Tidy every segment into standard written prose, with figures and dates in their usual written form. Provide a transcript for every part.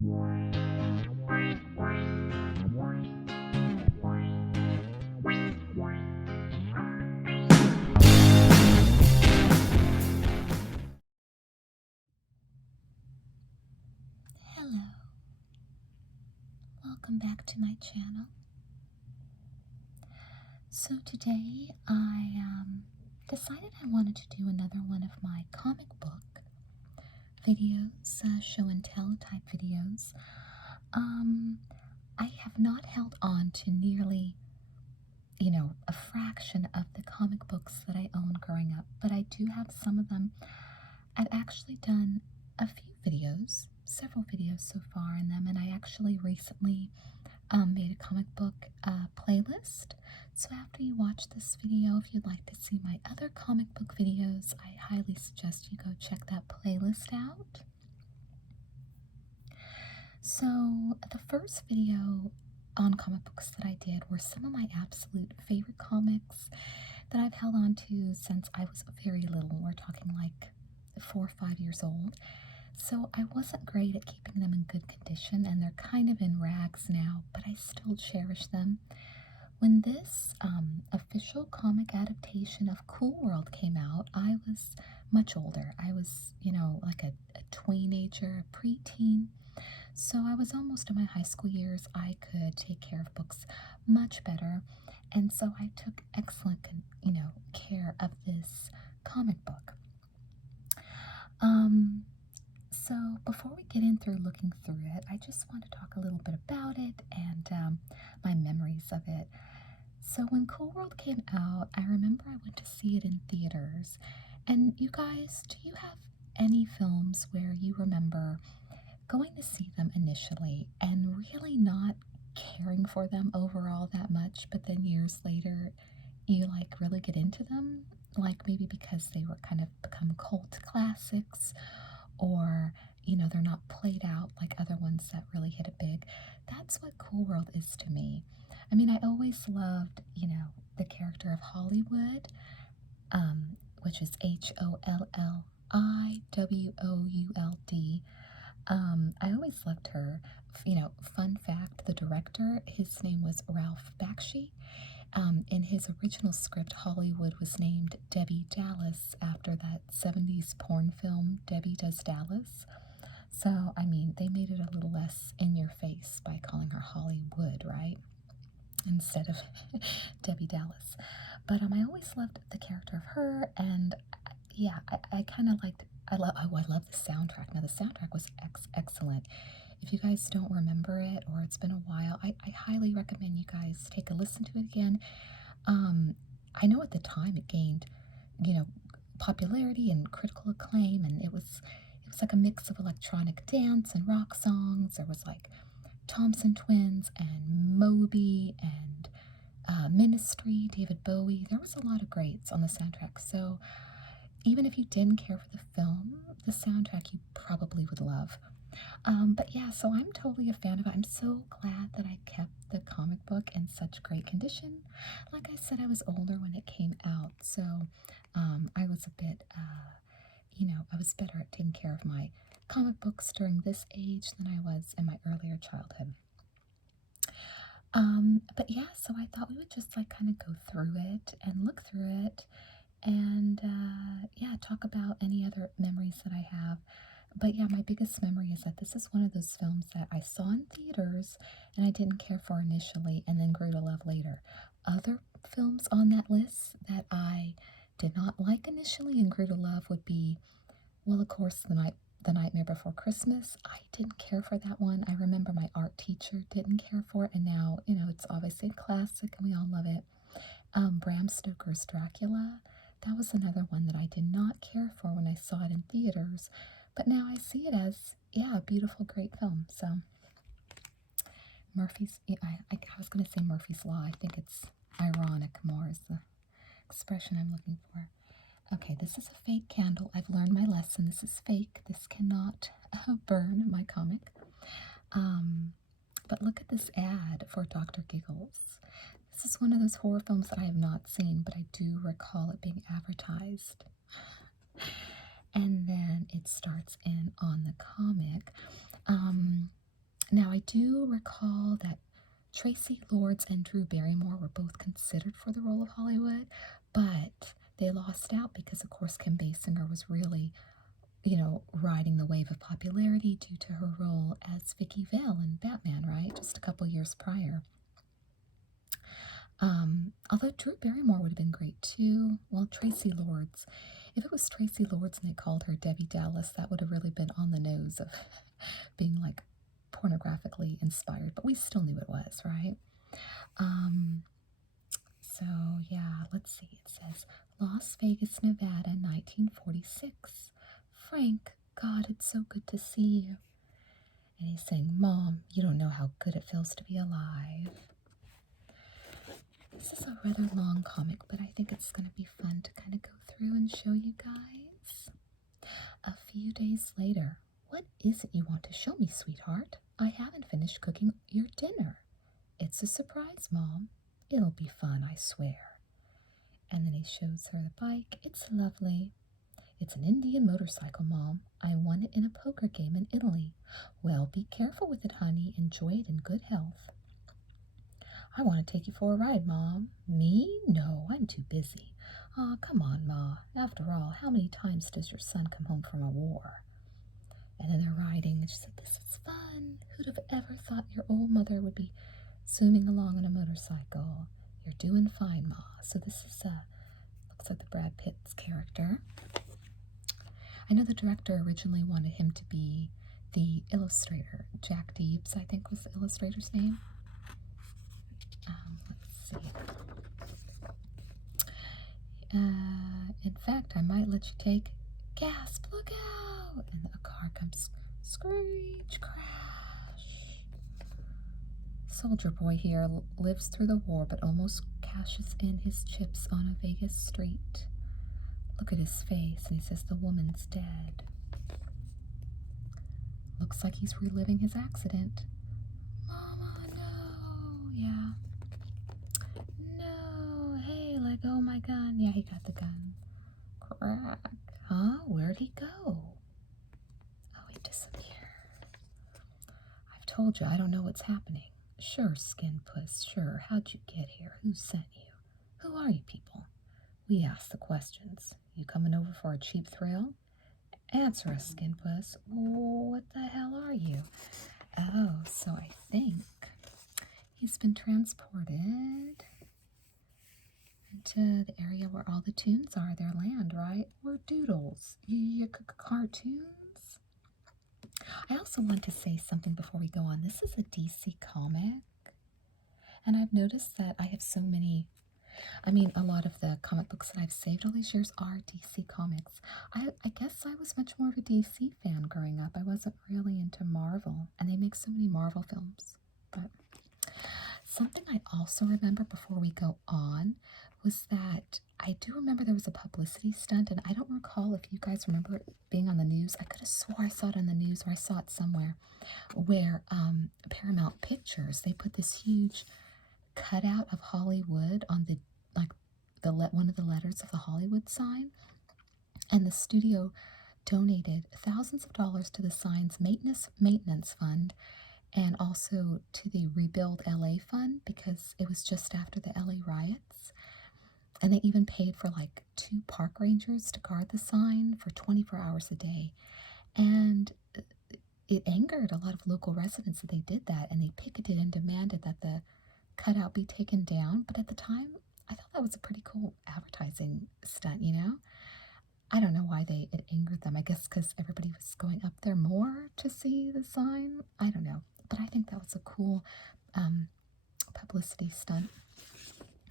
Hello, welcome back to my channel. So today I decided I wanted to do another one of my comic book videos, show and tell type videos. I have not held on to nearly, a fraction of the comic books that I owned growing up, but I do have some of them. I've actually done a few videos, several videos so far in them, and I actually recently made a comic book playlist. So after you watch this video, if you'd like to see my other comic book videos, I highly suggest you go check that playlist out. So the first video on comic books that I did were some of my absolute favorite comics that I've held on to since I was very little. We're talking like 4 or 5 years old. So I wasn't great at keeping them in good condition, and they're kind of in rags now, but I still cherish them. When this official comic adaptation of Cool World came out, I was much older. I was, like a teenager, a preteen. So I was almost in my high school years. I could take care of books much better. And so I took excellent, care of this comic book. So before we get in through looking through it, I just want to talk a little bit about it and my memories of it. So when Cool World came out, I remember I went to see it in theaters. And you guys, do you have any films where you remember going to see them initially and really not caring for them overall that much, but then years later you like really get into them? Like maybe because they were kind of become cult classics, or they're not played out like other ones that really hit it big. That's what Cool World is to me. I mean, I always loved the character of Hollywood, which is Hollywould. I always loved her. Fun fact, the director, his name was Ralph Bakshi. In his original script, Hollywood was named Debbie Dallas after that 70s porn film, Debbie Does Dallas. So, I mean, they made it a little less in your face by calling her Hollywood, right? Instead of Debbie Dallas. But I always loved the character of her, and yeah, I kind of liked, I love the soundtrack. Now, the soundtrack was excellent. If you guys don't remember it or it's been a while, I highly recommend you guys take a listen to it again. I know at the time it gained, popularity and critical acclaim, and it was like a mix of electronic dance and rock songs. There was like Thompson Twins and Moby and Ministry, David Bowie. There was a lot of greats on the soundtrack. So even if you didn't care for the film, the soundtrack you probably would love. But yeah, so I'm totally a fan of it. I'm so glad that I kept the comic book in such great condition. Like I said, I was older when it came out, so I was a bit, I was better at taking care of my comic books during this age than I was in my earlier childhood. But yeah, so I thought we would just like kind of go through it and look through it and yeah, talk about any other memories that I have. But yeah, my biggest memory is that this is one of those films that I saw in theaters and I didn't care for initially and then grew to love later. Other films on that list that I did not like initially and grew to love would be, well, of course, The Nightmare Before Christmas. I didn't care for that one. I remember my art teacher didn't care for it, and now, it's obviously a classic and we all love it. Bram Stoker's Dracula. That was another one that I did not care for when I saw it in theaters, but now I see it as, yeah, a beautiful, great film. So, I was going to say Murphy's Law. I think it's ironic more is the expression I'm looking for. Okay, this is a fake candle. I've learned my lesson. This is fake. This cannot burn my comic. But look at this ad for Dr. Giggles. This is one of those horror films that I have not seen, but I do recall it being advertised. And then it starts in on the comic. Now, I do recall that Tracy Lords and Drew Barrymore were both considered for the role of Hollywood, but they lost out because, of course, Kim Basinger was really, riding the wave of popularity due to her role as Vicky Vale in Batman, right? Just a couple years prior. Although Drew Barrymore would have been great too. Well, Tracy Lords. If it was Tracy Lords and they called her Debbie Dallas, that would have really been on the nose of being like pornographically inspired, but we still knew it was, right? So yeah, let's see. It says Las Vegas, Nevada, 1946. Frank, God, it's so good to see you. And he's saying, Mom, you don't know how good it feels to be alive. This is a rather long comic, but I think it's going to be fun to kind of go through and show you guys. A few days later, what is it you want to show me, sweetheart? I haven't finished cooking your dinner. It's a surprise, Mom. It'll be fun, I swear. And then he shows her the bike. It's lovely. It's an Indian motorcycle, Mom. I won it in a poker game in Italy. Well, be careful with it, honey. Enjoy it in good health. I want to take you for a ride, Mom. Me? No, I'm too busy. Aw, come on, Ma. After all, how many times does your son come home from a war? And then they're riding, and she said, this is fun. Who'd have ever thought your old mother would be zooming along on a motorcycle? You're doing fine, Ma. So this is, looks like the Brad Pitt's character. I know the director originally wanted him to be the illustrator. Jack Deebs, I think, was the illustrator's name. Let's see. In fact, I might let you take gasp, look out! And a car comes, screech, crash. Soldier boy here lives through the war, but almost cashes in his chips on a Vegas street. Look at his face, and he says the woman's dead. Looks like he's reliving his accident. Mama, no! Yeah. No! Hey, let go of my gun. Yeah, he got the gun. Crack. Huh? Where'd he go? Oh, he disappeared. I've told you, I don't know what's happening. Sure, Skin Puss, sure. How'd you get here? Who sent you? Who are you people? We ask the questions. You coming over for a cheap thrill? Answer us, Skin Puss. What the hell are you? Oh, so I think he's been transported into the area where all the tunes are, their land, right? Or doodles. Cartoons? I also want to say something before we go on. This is a DC comic. And I've noticed that I have so many, a lot of the comic books that I've saved all these years are DC comics. I guess I was much more of a DC fan growing up. I wasn't really into Marvel. And they make so many Marvel films. But something I also remember before we go on was that I do remember there was a publicity stunt, and I don't recall if you guys remember it being on the news. I could have swore I saw it on the news, or I saw it somewhere, where Paramount Pictures, they put this huge cutout of Hollywood on one of the letters of the Hollywood sign, and the studio donated thousands of dollars to the sign's maintenance fund, and also to the Rebuild LA Fund, because it was just after the LA riots. And they even paid for like 2 park rangers to guard the sign for 24 hours a day. And it angered a lot of local residents that they did that, and they picketed and demanded that the cutout be taken down. But at the time, I thought that was a pretty cool advertising stunt, I don't know why it angered them. I guess because everybody was going up there more to see the sign. I don't know. But I think that was a cool publicity stunt.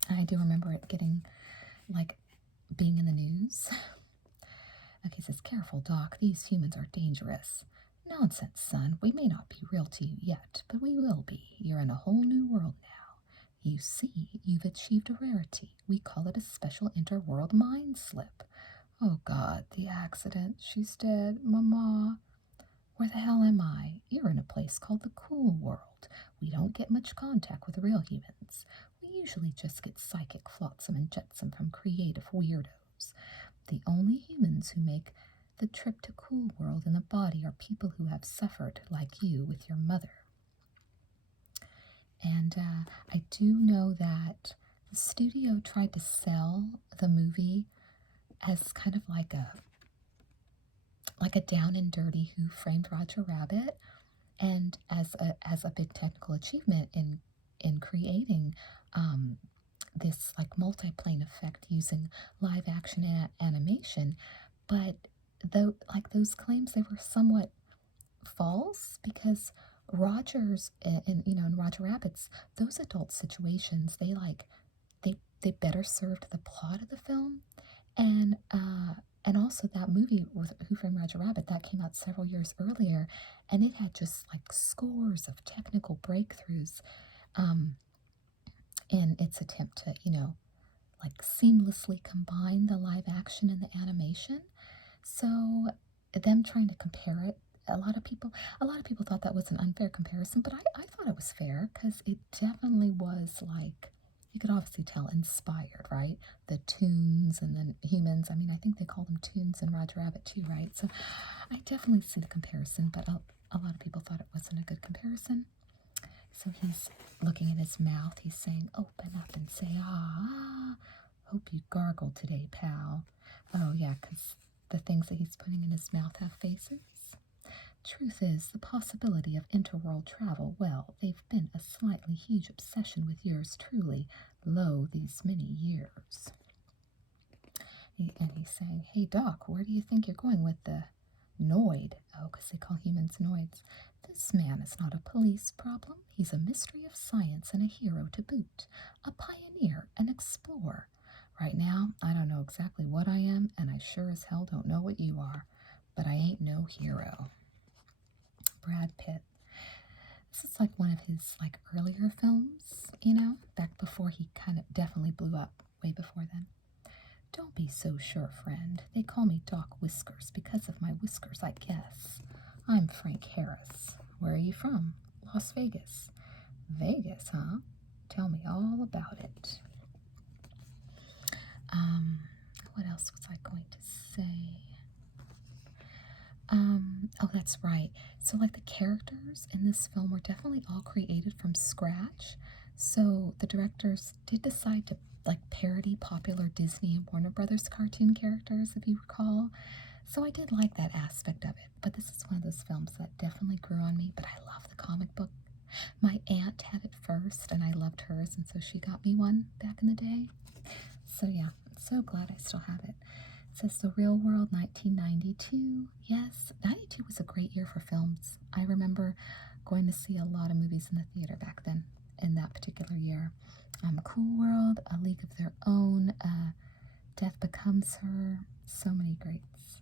I do remember it getting, being in the news. Okay, it says, careful, Doc. These humans are dangerous. Nonsense, son. We may not be real to you yet, but we will be. You're in a whole new world now. You see, you've achieved a rarity. We call it a special interworld mind slip. Oh, God, the accident. She's dead. Mama. Where the hell am I? You're in a place called the cool world. We don't get much contact with real humans. We usually just get psychic flotsam and jetsam from creative weirdos. The only humans who make the trip to cool world in the body are people who have suffered like you with your mother. And I do know that the studio tried to sell the movie as kind of like a down and dirty Who Framed Roger Rabbit, and as a big technical achievement in creating this like multiplane effect using live action animation. But though like those claims, they were somewhat false, because Rogers and in Roger Rabbit's, those adult situations, they better served the plot of the film. And also that movie with Who Framed Roger Rabbit, that came out several years earlier, and it had just like scores of technical breakthroughs um, in its attempt to, like seamlessly combine the live action and the animation. So them trying to compare it, a lot of people thought that was an unfair comparison, but I thought it was fair, because it definitely was like, you could obviously tell, inspired, right? The Toons and then humans. I mean, I think they call them Toons in Roger Rabbit too, right? So I definitely see the comparison, but a lot of people thought it wasn't a good comparison. So he's looking in his mouth. He's saying, "Open up and say, ah. Hope you gargled today, pal." Oh, yeah, because the things that he's putting in his mouth have faces. Truth is, the possibility of interworld travel, well, they've been a slightly huge obsession with yours truly, lo, these many years. And he's saying, "Hey, Doc, where do you think you're going with the Noid?" Oh, because they call humans Noids. "This man is not a police problem. He's a mystery of science and a hero to boot. A pioneer, an explorer. Right now, I don't know exactly what I am, and I sure as hell don't know what you are. But I ain't no hero." Brad Pitt. This is like one of his like earlier films, back before he kind of definitely blew up, way before then. "Don't be so sure, friend. They call me Doc Whiskers because of my whiskers, I guess. I'm Frank Harris. Where are you from? Las Vegas." "Vegas, huh? Tell me all about it." What else was I going to say? Oh, that's right. So, like, the characters in this film were definitely all created from scratch. So, the directors did decide to, like, parody popular Disney and Warner Brothers cartoon characters, if you recall. So, I did like that aspect of it. But this is one of those films that definitely grew on me. But I love the comic book. My aunt had it first, and I loved hers, and so she got me one back in the day. So, yeah, I'm so glad I still have it. It says The Real World, 1992. Yes, 92 was a great year for films. I remember going to see a lot of movies in the theater back then, in that particular year. Cool World, A League of Their Own, Death Becomes Her, so many greats.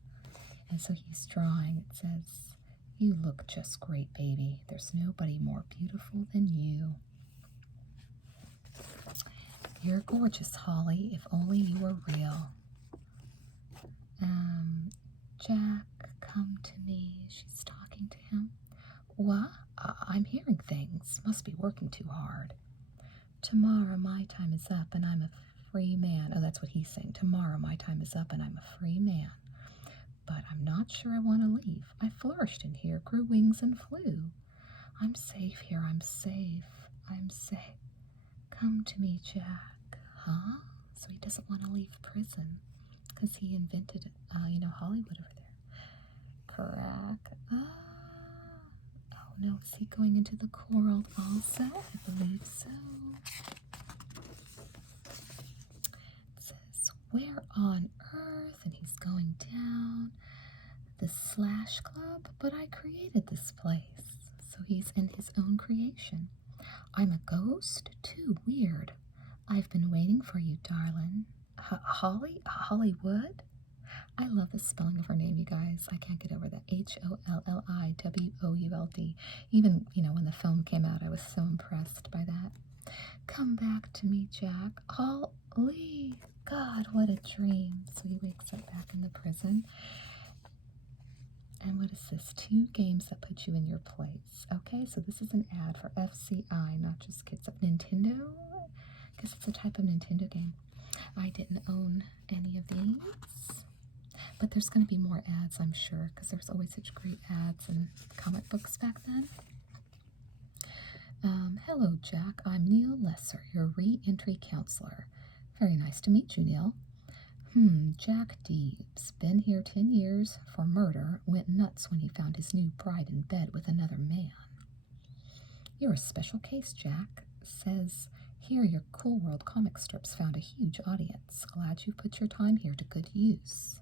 And so he's drawing. It says, "You look just great, baby. There's nobody more beautiful than you. You're gorgeous, Holly, if only you were real." Jack, come to me. She's talking to him. "What? I'm hearing things. Must be working too hard." "Tomorrow my time is up and I'm a free man." Oh, that's what he's saying. "Tomorrow my time is up and I'm a free man. But I'm not sure I want to leave. I flourished in here, grew wings and flew. I'm safe here. I'm safe. I'm safe. Come to me, Jack." Huh? So he doesn't want to leave prison because he invented, Hollywood over there. Crack. Oh no, is he going into the cool world also? I believe so. It says, "Where on earth?" And he's going down. "The Slash Club, but I created this place." So he's in his own creation. "I'm a ghost? Too weird. I've been waiting for you, darling." Hollywood? I love the spelling of her name, you guys. I can't get over that. Hollywould. Even, when the film came out, I was so impressed by that. "Come back to me, Jack." Holly! God, what a dream. So he wakes up back in the prison. And what is this? 2 games that put you in your place. Okay, so this is an ad for FCI, not just kids. Nintendo? I guess it's a type of Nintendo game. I didn't own any of these. But there's going to be more ads, I'm sure, because there was always such great ads in comic books back then. Hello, Jack. I'm Neil Lesser, your re-entry counselor. Very nice to meet you, Neil. Jack Deebs. Been here 10 years for murder. Went nuts when he found his new bride in bed with another man. You're a special case, Jack. Says here your Cool World comic strips found a huge audience. Glad you put your time here to good use.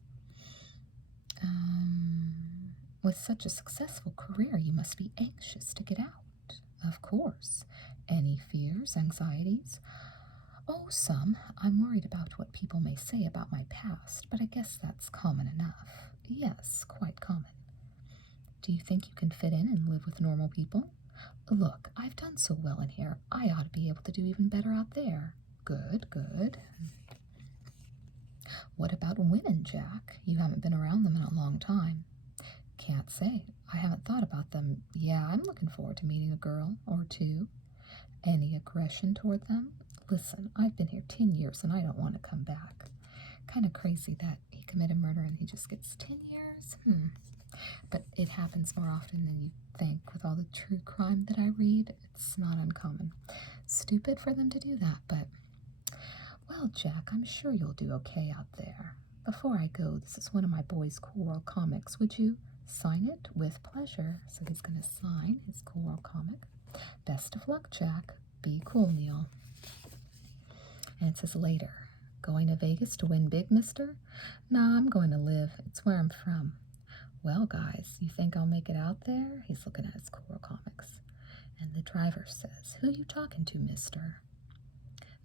With such a successful career, you must be anxious to get out. Of course. Any fears, anxieties? Oh, some. I'm worried about what people may say about my past, but I guess that's common enough. Yes, quite common. Do you think you can fit in and live with normal people? Look, I've done so well in here. I ought to be able to do even better out there. Good, good. What about women, Jack? You haven't been around them in a long time. Can't say. I haven't thought about them. Yeah, I'm looking forward to meeting a girl or two. Any aggression toward them? Listen, I've been here 10 years and I don't want to come back. Kind of crazy that he committed murder and he just gets 10 years. But it happens more often than you think with all the true crime that I read. It's not uncommon. Stupid for them to do that, but... Well, Jack, I'm sure you'll do okay out there. Before I go, this is one of my boys' Cool World comics. Would you sign it? With pleasure. So he's going to sign his Cool World comic. Best of luck, Jack. Be cool, Neil. And it says later, going to Vegas to win big, mister? Nah, I'm going to live. It's where I'm from. Well, guys, you think I'll make it out there? He's looking at his Cool World comics. And the driver says, who you talking to, mister?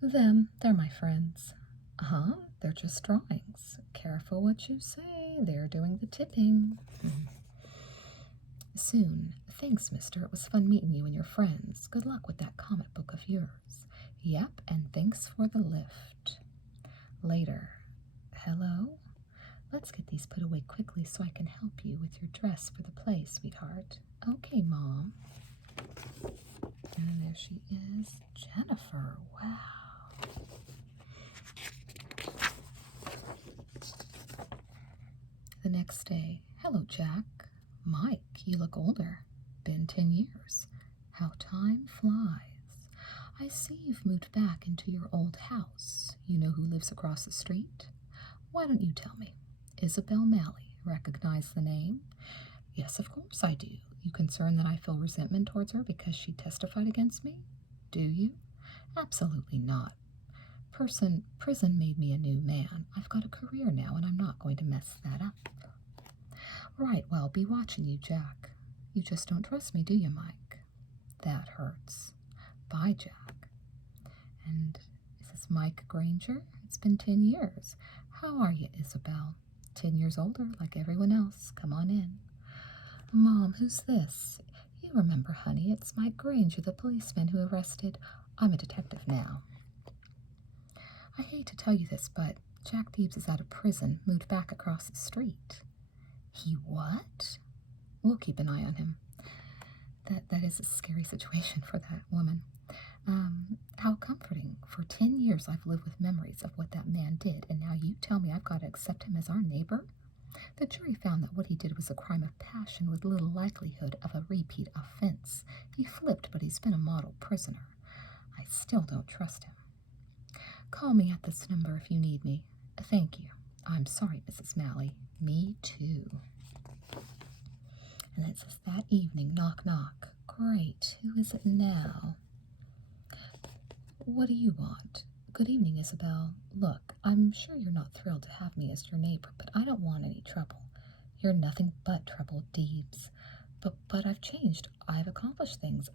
Them. They're my friends. Uh-huh. They're just drawings. Careful what you say. They're doing the tipping. Soon. Thanks, mister. It was fun meeting you and your friends. Good luck with that comic book of yours. Yep, and thanks for the lift. Later. Hello? Let's get these put away quickly so I can help you with your dress for the play, sweetheart. Okay, Mom. And there she is. Jennifer. Wow. The next day. Hello, Jack. Mike, you look older. Been 10 years. How time flies. I see you've moved back into your old house. You know who lives across the street? Why don't you tell me? Isabel Malley. Recognize the name? Yes, of course I do. You concerned that I feel resentment towards her because she testified against me? Do you? Absolutely not. Prison made me a new man. I've got a career now, and I'm not going to mess that up. Right, well, be watching you, Jack. You just don't trust me, do you, Mike? That hurts. Bye, Jack. And is this Mike Granger? It's been 10 years. How are you, Isabel? 10 years older, like everyone else. Come on in. Mom, who's this? You remember, honey, it's Mike Granger, the policeman who arrested... I'm a detective now. I hate to tell you this, but Jack Deebs is out of prison, moved back across the street. He what? We'll keep an eye on him. That is a scary situation for that woman. How comforting. For 10 years I've lived with memories of what that man did, and now you tell me I've got to accept him as our neighbor? The jury found that what he did was a crime of passion with little likelihood of a repeat offense. He flipped, but he's been a model prisoner. I still don't trust him. Call me at this number if you need me. Thank you. I'm sorry, Mrs. Malley. Me too. And it says that evening, knock, knock. Great. Who is it now? What do you want? Good evening, Isabel. Look, I'm sure you're not thrilled to have me as your neighbor, but I don't want any trouble. You're nothing but trouble, Deebs. But I've changed. I've accomplished things.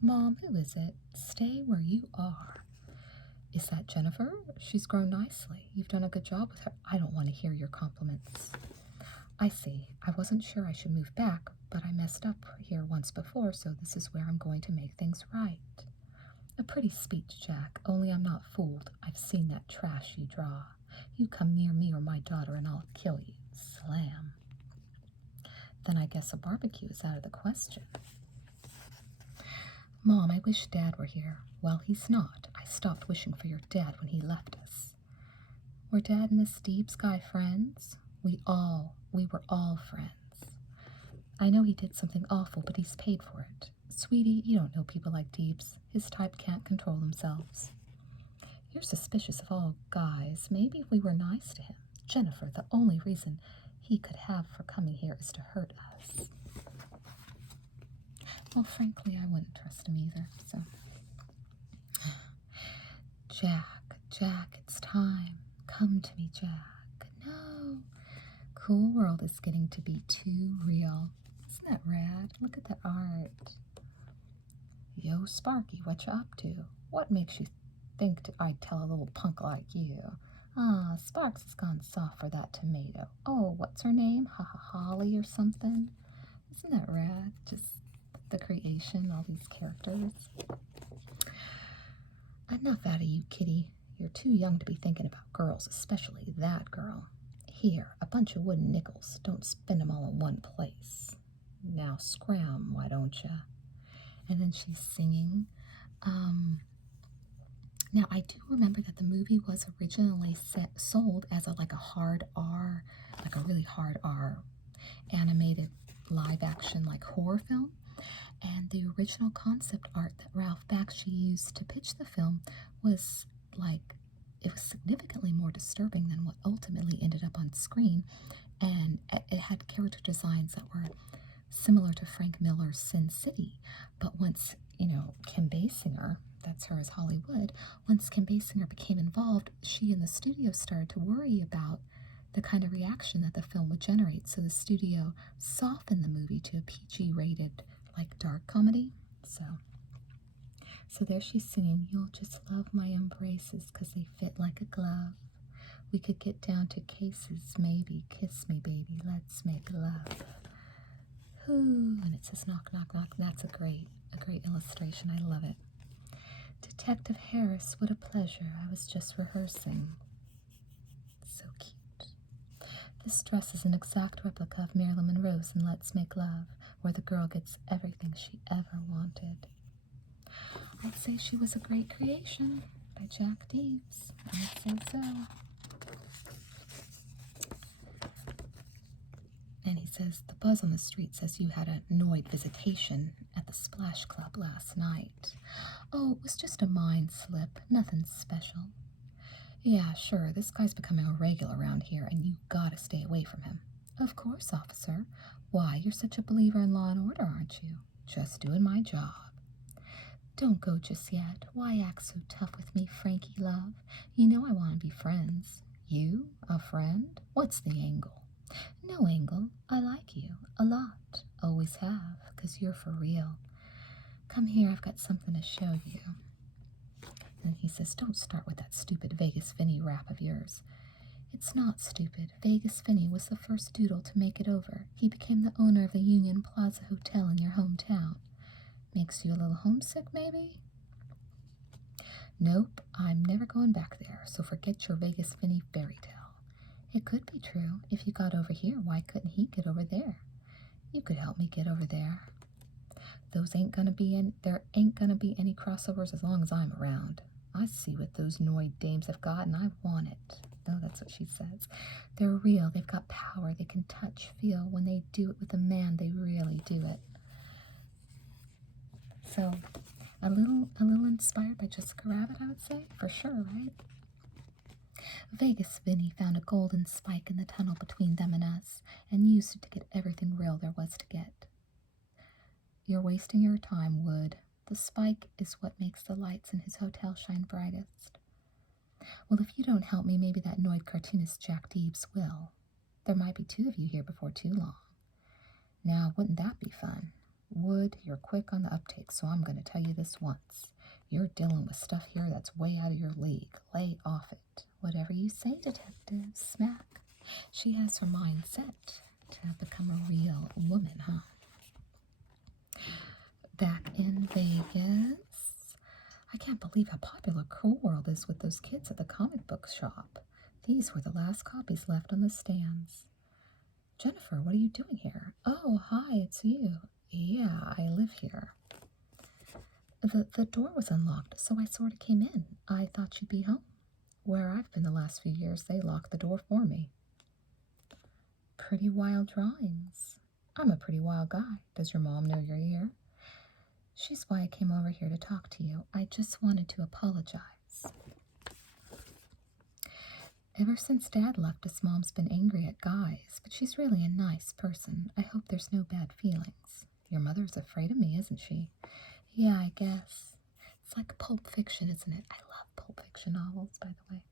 Mom, who is it? Stay where you are. Is that Jennifer? She's grown nicely. You've done a good job with her. I don't want to hear your compliments. I see. I wasn't sure I should move back, but I messed up here once before, so this is where I'm going to make things right. A pretty speech, Jack, only I'm not fooled. I've seen that trash you draw. You come near me or my daughter and I'll kill you. Slam. Then I guess a barbecue is out of the question. Mom, I wish Dad were here. Well, he's not. I stopped wishing for your dad when he left us. Were Dad and Miss Deebs guy friends? We were all friends. I know he did something awful, but he's paid for it. Sweetie, you don't know people like Deeps. His type can't control themselves. You're suspicious of all guys. Maybe if we were nice to him. Jennifer, the only reason he could have for coming here is to hurt us. Well, frankly, I wouldn't trust him either, so. Jack, it's time. Come to me, Jack. No. Cool World is getting to be too real. Isn't that rad? Look at that art. Yo, Sparky, what you up to? What makes you think I'd tell a little punk like you? Ah, Sparks has gone soft for that tomato. Oh, what's her name? Holly or something? Isn't that rad? Just the creation, all these characters. Enough out of you, Kitty. You're too young to be thinking about girls, especially that girl. Here, a bunch of wooden nickels. Don't spend 'em all in one place. Now scram, why don't ya? And then she's singing. Now, I do remember that the movie was originally sold as like a hard R, like a really hard R animated live action like horror film. And the original concept art that Ralph Bakshi used to pitch the film was like, it was significantly more disturbing than what ultimately ended up on screen. And it had character designs that were similar to Frank Miller's Sin City. But once, Kim Basinger, that's her as Hollywood, once Kim Basinger became involved, she and the studio started to worry about the kind of reaction that the film would generate. So the studio softened the movie to a PG rated, like dark comedy. So there she's singing, "You'll just love my embraces 'cause they fit like a glove. We could get down to cases, maybe. Kiss me, baby, let's make love." Ooh, and it says knock, knock, knock. That's a great illustration. I love it. Detective Harris, what a pleasure. I was just rehearsing. So cute. This dress is an exact replica of Marilyn Monroe's in Let's Make Love, where the girl gets everything she ever wanted. I'd say she was a great creation by Jack Deeps. I'd say so. And he says, the buzz on the street says you had a annoyed visitation at the Splash Club last night. Oh, it was just a mind slip, nothing special. Yeah, sure, this guy's becoming a regular around here, and you gotta stay away from him. Of course, officer. Why, you're such a believer in law and order, aren't you? Just doing my job. Don't go just yet. Why act so tough with me, Frankie love? You know I want to be friends. You? A friend? What's the angle? No angle. I like you. A lot. Always have. 'Cause you're for real. Come here, I've got something to show you. And he says, don't start with that stupid Vegas Finney rap of yours. It's not stupid. Vegas Finney was the first doodle to make it over. He became the owner of the Union Plaza Hotel in your hometown. Makes you a little homesick, maybe? Nope, I'm never going back there, so forget your Vegas Finney fairy tale. It could be true. If you got over here, why couldn't he get over there? You could help me get over there. There ain't gonna be any crossovers as long as I'm around. I see what those Noid dames have got, and I want it. No, that's what she says. They're real. They've got power. They can touch, feel. When they do it with a man, they really do it. So, a little inspired by Jessica Rabbit, I would say, for sure, right? Vegas Vinny found a golden spike in the tunnel between them and us, and used it to get everything real there was to get. You're wasting your time, Wood. The spike is what makes the lights in his hotel shine brightest. Well, if you don't help me, maybe that Noid cartoonist Jack Deeps will. There might be two of you here before too long. Now, wouldn't that be fun? Wood, you're quick on the uptake, so I'm going to tell you this once. You're dealing with stuff here that's way out of your league. Lay off it. Whatever you say, detective. Smack. She has her mind set to become a real woman, huh? Back in Vegas. I can't believe how popular Cool World is with those kids at the comic book shop. These were the last copies left on the stands. Jennifer, what are you doing here? Oh, hi, it's you. Yeah, I live here. The door was unlocked, so I sort of came in. I thought you'd be home. Where I've been the last few years, they locked the door for me. Pretty wild drawings. I'm a pretty wild guy. Does your mom know you're here? She's why I came over here to talk to you. I just wanted to apologize. Ever since Dad left us, Mom's been angry at guys, but she's really a nice person. I hope there's no bad feelings. Your mother's afraid of me, isn't she? Yeah, I guess. It's like Pulp Fiction, isn't it? I love Pulp Fiction novels, by the way.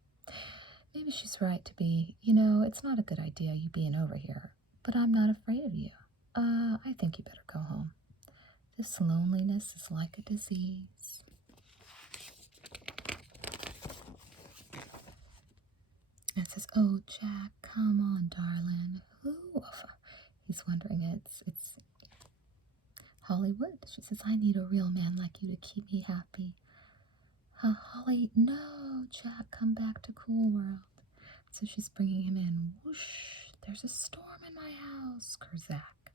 Maybe she's right to be. It's not a good idea you being over here, but I'm not afraid of you. I think you better go home. This loneliness is like a disease. It says, "Oh, Jack, come on, darling." Ooh, he's wondering it's Hollywood. She says, "I need a real man like you to keep me happy." Holly, no, Jack, come back to Cool World. So she's bringing him in. Whoosh, there's a storm in my house, Kurzak.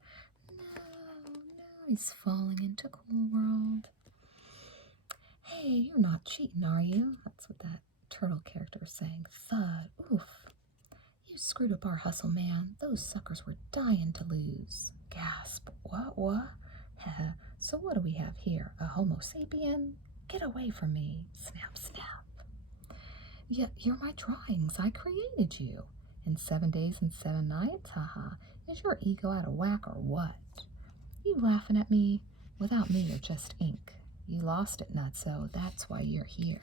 No, he's falling into Cool World. Hey, you're not cheating, are you? That's what that turtle character is saying. Thud, oof. You screwed up our hustle, man. Those suckers were dying to lose. Gasp, what? So what do we have here? A Homo sapien? Get away from me. Snap, snap. Yeah, you're my drawings. I created you. In 7 days and 7 nights? Haha. Is your ego out of whack or what? You laughing at me? Without me, you're just ink. You lost it, Nutso. That's why you're here.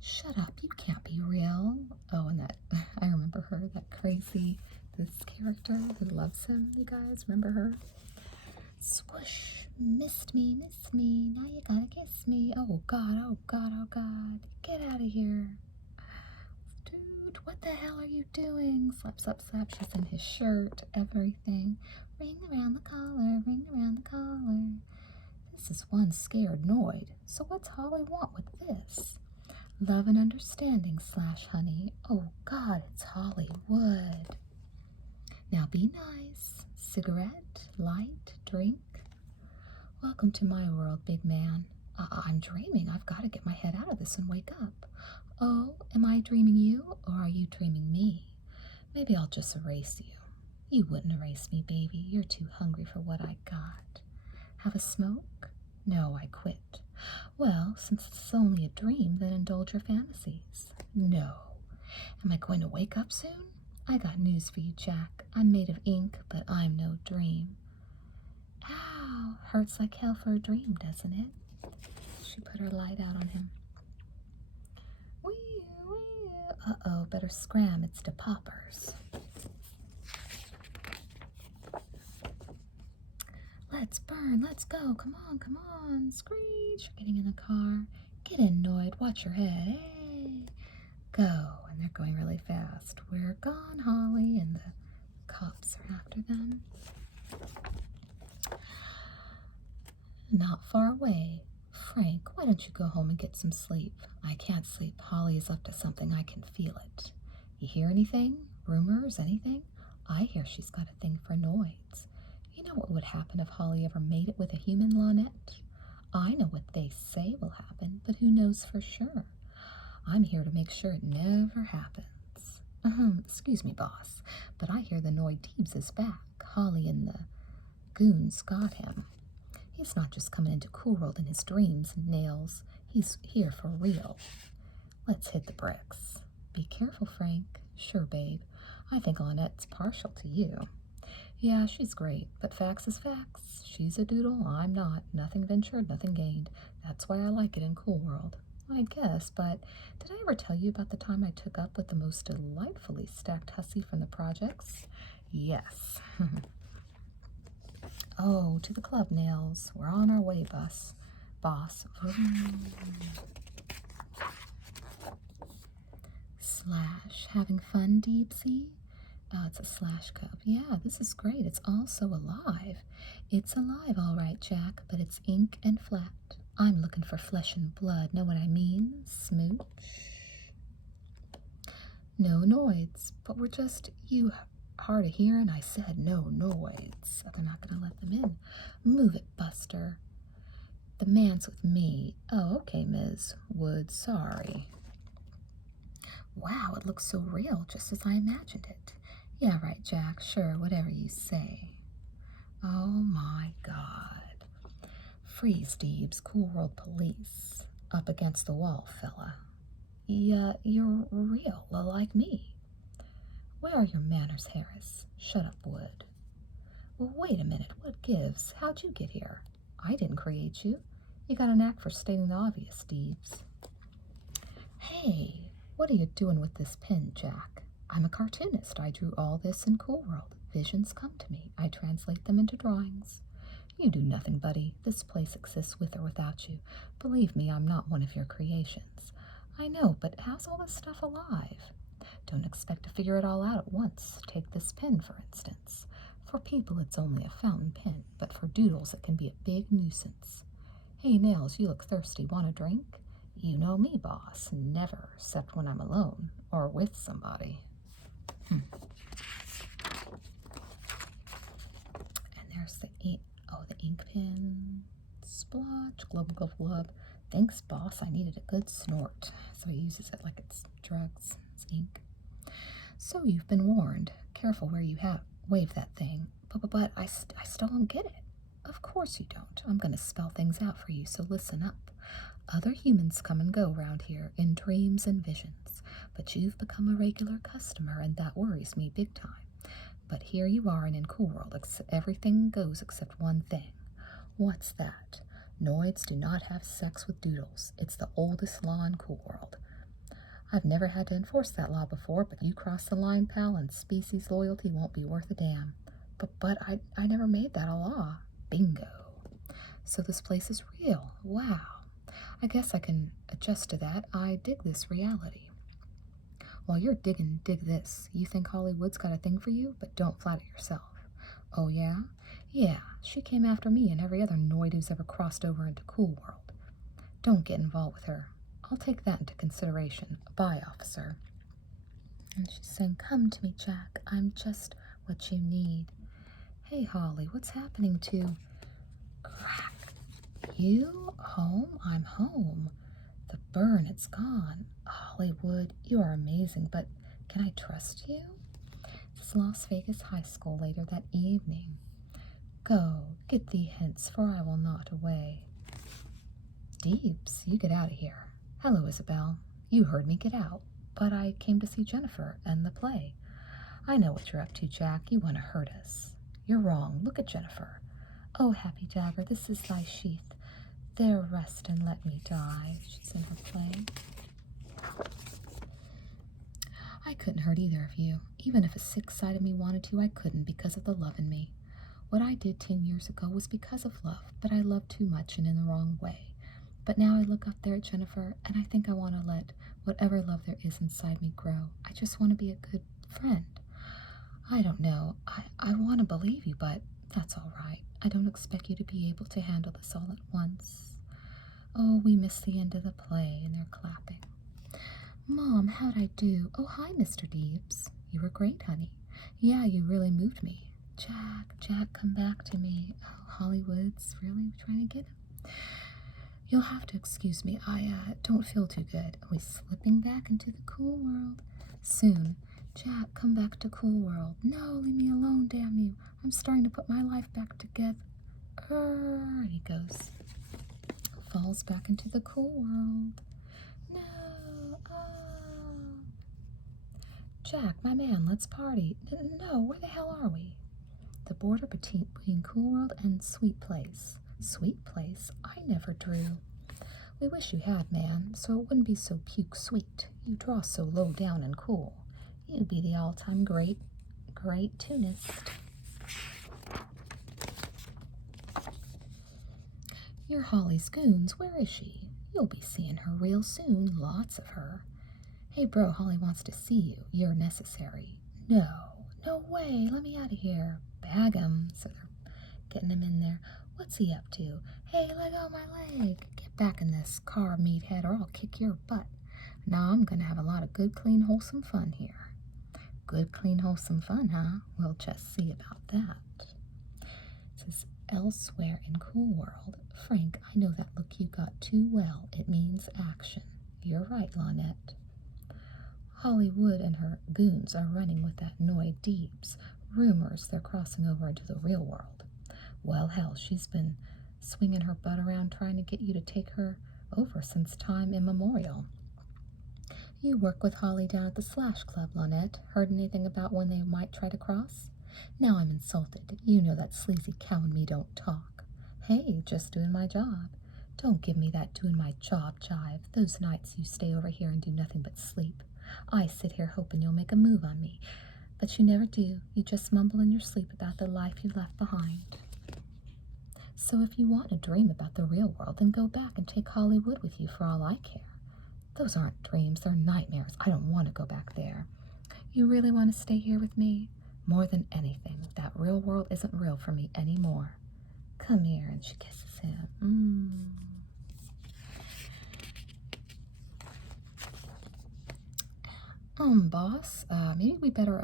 Shut up. You can't be real. Oh, and that, I remember her, that crazy, this character who loves him. You guys remember her? Swoosh. Missed me. Now you gotta kiss me. Oh, God. Get out of here. Dude, what the hell are you doing? Slap. She's in his shirt, everything. Ring around the collar. This is one scared Noid. So what's Holly want with this? Love and understanding / honey. Oh, God, it's Hollywood. Now be nice. Cigarette, light, drink. Welcome to my world, big man. I'm dreaming. I've got to get my head out of this and wake up. Oh, am I dreaming you, or are you dreaming me? Maybe I'll just erase you. You wouldn't erase me, baby. You're too hungry for what I got. Have a smoke? No, I quit. Well, since it's only a dream, then indulge your fantasies. No. Am I going to wake up soon? I got news for you, Jack. I'm made of ink, but I'm no dream. Ow, hurts like hell for a dream, doesn't it? She put her light out on him. Wee. Uh-oh, better scram, it's the poppers. Let's burn, let's go, come on, Screech. You're getting in the car. Get in, Noid, watch your head, hey. Go, and they're going really fast. We're gone, Holly, and the cops are after them. Not far away. Frank, why don't you go home and get some sleep? I can't sleep. Holly is up to something. I can feel it. You hear anything? Rumors? Anything? I hear she's got a thing for Noids. You know what would happen if Holly ever made it with a human, Lynette? I know what they say will happen, but who knows for sure? I'm here to make sure it never happens. Excuse me, boss, but I hear the Noid Deebs is back. Holly and the goons got him. He's not just coming into Cool World in his dreams and nails. He's here for real. Let's hit the bricks. Be careful, Frank. Sure, babe. I think Lynette's partial to you. Yeah, she's great, but facts is facts. She's a doodle, I'm not. Nothing ventured, nothing gained. That's why I like it in Cool World. I guess, but did I ever tell you about the time I took up with the most delightfully stacked hussy from the projects? Yes. Oh, to the club, Nails. We're on our way, boss. Slash, having fun, Deepsy? Oh, it's a slash cup. Yeah, this is great. It's also alive. It's alive, all right, Jack, but it's ink and flat. I'm looking for flesh and blood. Know what I mean? Smooch. No noids, but we're just you hard of hearing. I said no noids. So they're not going to let them in. Move it, Buster. The man's with me. Oh, okay, Ms. Wood. Sorry. Wow, it looks so real, just as I imagined it. Yeah, right, Jack. Sure, whatever you say. Oh my God. Freeze, Deebs, Cool World Police. Up against the wall, fella. Yeah, you're real, like me. Where are your manners, Harris? Shut up, Wood. Well, wait a minute. What gives? How'd you get here? I didn't create you. You got a knack for stating the obvious, Deebs. Hey, what are you doing with this pen, Jack? I'm a cartoonist. I drew all this in Cool World. Visions come to me. I translate them into drawings. You do nothing, buddy. This place exists with or without you. Believe me, I'm not one of your creations. I know, but how's all this stuff alive? Don't expect to figure it all out at once. Take this pen, for instance. For people, it's only a fountain pen, but for doodles, it can be a big nuisance. Hey, Nails, you look thirsty. Want a drink? You know me, boss. Never, except when I'm alone or with somebody. And there's the ink. Oh, the ink pen. Splotch, glub, glub, glub. Thanks, boss. I needed a good snort. So he uses it like it's drugs. It's ink. So you've been warned. Careful where you wave that thing. But I still don't get it. Of course you don't. I'm going to spell things out for you, so listen up. Other humans come and go round here in dreams and visions, but you've become a regular customer, and that worries me big time. But here you are, and in Cool World, everything goes except one thing. What's that? Noids do not have sex with doodles. It's the oldest law in Cool World. I've never had to enforce that law before, but you cross the line, pal, and species loyalty won't be worth a damn. But I never made that a law. Bingo. So this place is real. Wow. I guess I can adjust to that. I dig this reality. While you're digging, dig this. You think Hollywood's got a thing for you, but don't flatter yourself. Oh, yeah? Yeah, she came after me and every other Noid who's ever crossed over into Cool World. Don't get involved with her. I'll take that into consideration. Bye, officer. And she's saying, come to me, Jack. I'm just what you need. Hey, Holly, what's happening to... Crack. You home? I'm home. The burn, it's gone. Hollywood, you are amazing, but can I trust you? It's Las Vegas High School later that evening. Go, get thee hence, for I will not away. Deeps, you get out of here. Hello, Isabel. You heard me get out, but I came to see Jennifer and the play. I know what you're up to, Jack. You want to hurt us. You're wrong. Look at Jennifer. Oh, happy dagger, this is thy sheath. There rest and let me die. She's in her play. I couldn't hurt either of you. Even if a sick side of me wanted to, I couldn't because of the love in me. What I did 10 years ago was because of love, but I loved too much and in the wrong way. But now I look up there at Jennifer, and I think I want to let whatever love there is inside me grow. I just want to be a good friend. I don't know. I want to believe you, but that's all right. I don't expect you to be able to handle this all at once. Oh, we missed the end of the play, and they're clapping. Mom, how'd I do? Oh, hi, Mr. Deebs. You were great, honey. Yeah, you really moved me. Jack, come back to me. Oh, Hollywood's really trying to get him. You'll have to excuse me. I don't feel too good. Are we slipping back into the Cool World? Soon. Jack, come back to Cool World. No, leave me alone, damn you. I'm starting to put my life back together. And he goes. Falls back into the Cool World. No. Oh. Jack, my man, let's party. No, where the hell are we? The border between Cool World and Sweet Place. Sweet Place? I never drew. We wish you had, man, so it wouldn't be so puke sweet. You draw so low down and cool. You'd be the all-time great tunist. You're Holly's goons. Where is she? You'll be seeing her real soon. Lots of her. Hey, bro, Holly wants to see you. You're necessary. No way. Let me out of here. Bag him. So they're getting him in there. What's he up to? Hey, let go of my leg. Get back in this car, meathead, or I'll kick your butt. Now I'm going to have a lot of good, clean, wholesome fun here. Good, clean, wholesome fun, huh? We'll just see about that. It says, elsewhere in Cool World. Frank, I know that look you got too well. It means action. You're right, Lynette. Hollywood and her goons are running with that Noid Deebs. Rumors they're crossing over into the real world. Well, hell, she's been swinging her butt around trying to get you to take her over since time immemorial. You work with Holly down at the Slash Club, Lynette. Heard anything about when they might try to cross? Now I'm insulted. You know that sleazy cow and me don't talk. Hey, just doing my job. Don't give me that doing my job jive. Those nights you stay over here and do nothing but sleep. I sit here hoping you'll make a move on me. But you never do. You just mumble in your sleep about the life you left behind. So if you want to dream about the real world, then go back and take Hollywood with you for all I care. Those aren't dreams, they're nightmares. I don't want to go back there. You really want to stay here with me? More than anything, that real world isn't real for me anymore. Come here, and she kisses him. Boss, maybe we better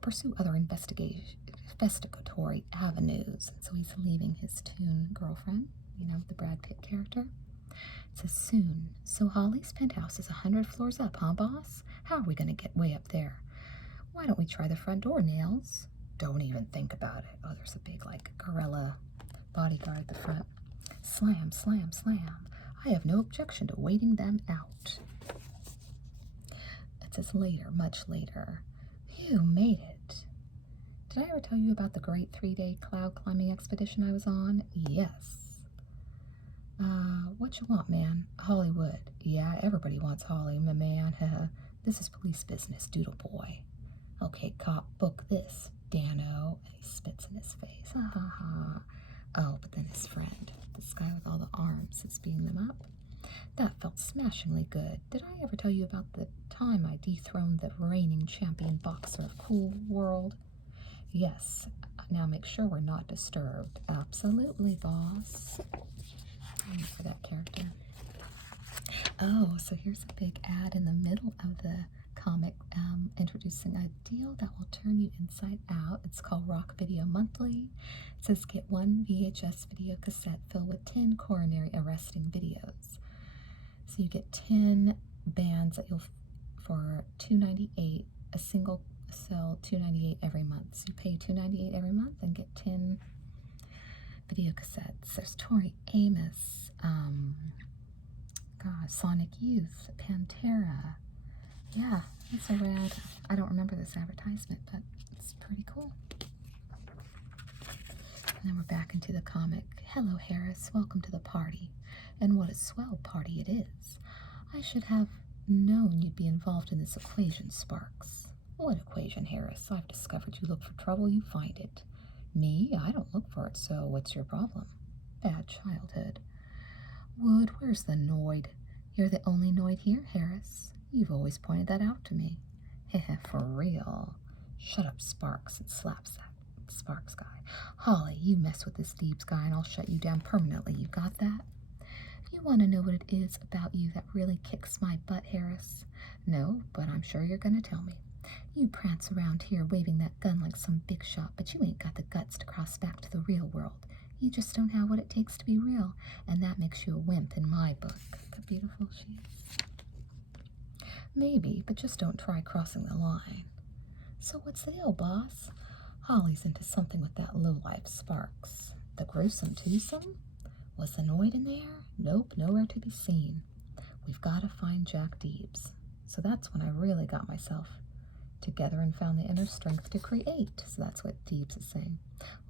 pursue other investigatory avenues. So he's leaving his Toon girlfriend, the Brad Pitt character. It says soon. So Holly's penthouse is 100 floors up, huh, boss? How are we going to get way up there? Why don't we try the front door, Nails? Don't even think about it. Oh, there's a big, gorilla bodyguard at the front. Slam, slam, slam. I have no objection to waiting them out. It says later, much later. You made it. Did I ever tell you about the great 3-day cloud climbing expedition I was on? Yes. What you want, man? Hollywood. Yeah, everybody wants Holly, my man. This is police business, doodle boy. Okay, cop, book this, Dano. And he spits in his face. Ha ha ha. Oh, but then his friend, this guy with all the arms, is beating them up. That felt smashingly good. Did I ever tell you about the time I dethroned the reigning champion boxer of Cool World? Yes. Now make sure we're not disturbed. Absolutely, boss. For that character. Oh, so here's a big ad in the middle of the comic introducing a deal that will turn you inside out. It's called Rock Video Monthly. It says get 1 VHS video cassette filled with 10 coronary arresting videos. So you get 10 bands that you'll for $2.98, a single sell $2.98 every month. So you pay $2.98 every month and get 10 video cassettes. There's Tori Amos, Sonic Youth, Pantera. Yeah, it's a rad. I don't remember this advertisement, but it's pretty cool. And then we're back into the comic. Hello, Harris. Welcome to the party. And what a swell party it is. I should have known you'd be involved in this equation, Sparks. What equation, Harris? I've discovered you look for trouble, you find it. Me? I don't look for it, so what's your problem? Bad childhood. Wood, where's the Noid? You're the only Noid here, Harris. You've always pointed that out to me. Heh, for real. Shut up, Sparks, and slaps that Sparks guy. Holly, you mess with this Deebs guy and I'll shut you down permanently. You got that? You want to know what it is about you that really kicks my butt, Harris? No, but I'm sure you're going to tell me. You prance around here waving that gun like some big shot, but you ain't got the guts to cross back to the real world. You just don't have what it takes to be real, and that makes you a wimp in my book. Look how beautiful she is. Maybe, but just don't try crossing the line. So what's the deal, boss? Holly's into something with that lowlife Sparks. The gruesome twosome? Was the Noid in there? Nope, nowhere to be seen. We've got to find Jack Deebs. So that's when I really got myself together and found the inner strength to create. So that's what Deebs is saying.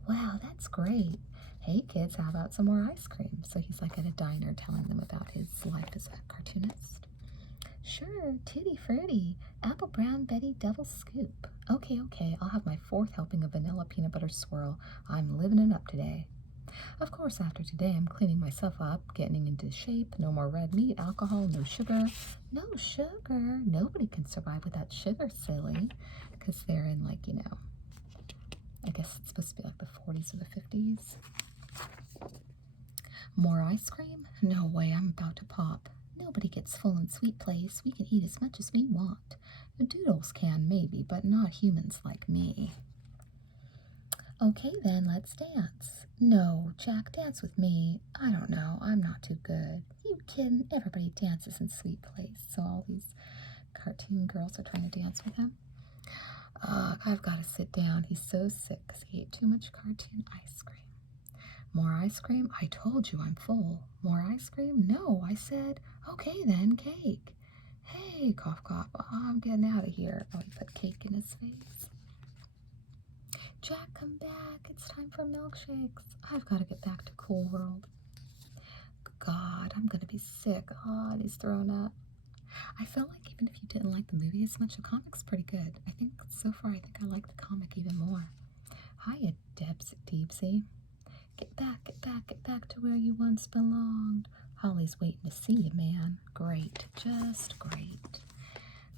Wow, that's great. Hey kids, how about some more ice cream? So he's like at a diner telling them about his life as a cartoonist. Sure, tutti frutti, apple brown Betty double scoop. Okay, I'll have my 4th helping of vanilla peanut butter swirl. I'm living it up today. Of course, after today, I'm cleaning myself up, getting into shape. No more red meat, alcohol, no sugar. No sugar. Nobody can survive without sugar, silly. Because they're in, I guess it's supposed to be like the 40s or the 50s. More ice cream? No way, I'm about to pop. Nobody gets full in Sweet Place. We can eat as much as we want. The doodles can, maybe, but not humans like me. Okay, then, let's dance. No, Jack, dance with me. I don't know, I'm not too good. You kidding? Everybody dances in Sweet Place. So all these cartoon girls are trying to dance with him. I've got to sit down. He's so sick because he ate too much cartoon ice cream. More ice cream? I told you I'm full. More ice cream? No, I said, okay then, cake. Hey, cough, cough. I'm getting out of here. Oh, he put cake in his face. Jack, come back. It's time for milkshakes. I've got to get back to Cool World. God, I'm going to be sick. Oh, and he's thrown up. I felt like even if you didn't like the movie as much, the comic's pretty good. I think so far, I think I like the comic even more. Hiya, Deepsy. Get back to where you once belonged. Holly's waiting to see you, man. Great, just great.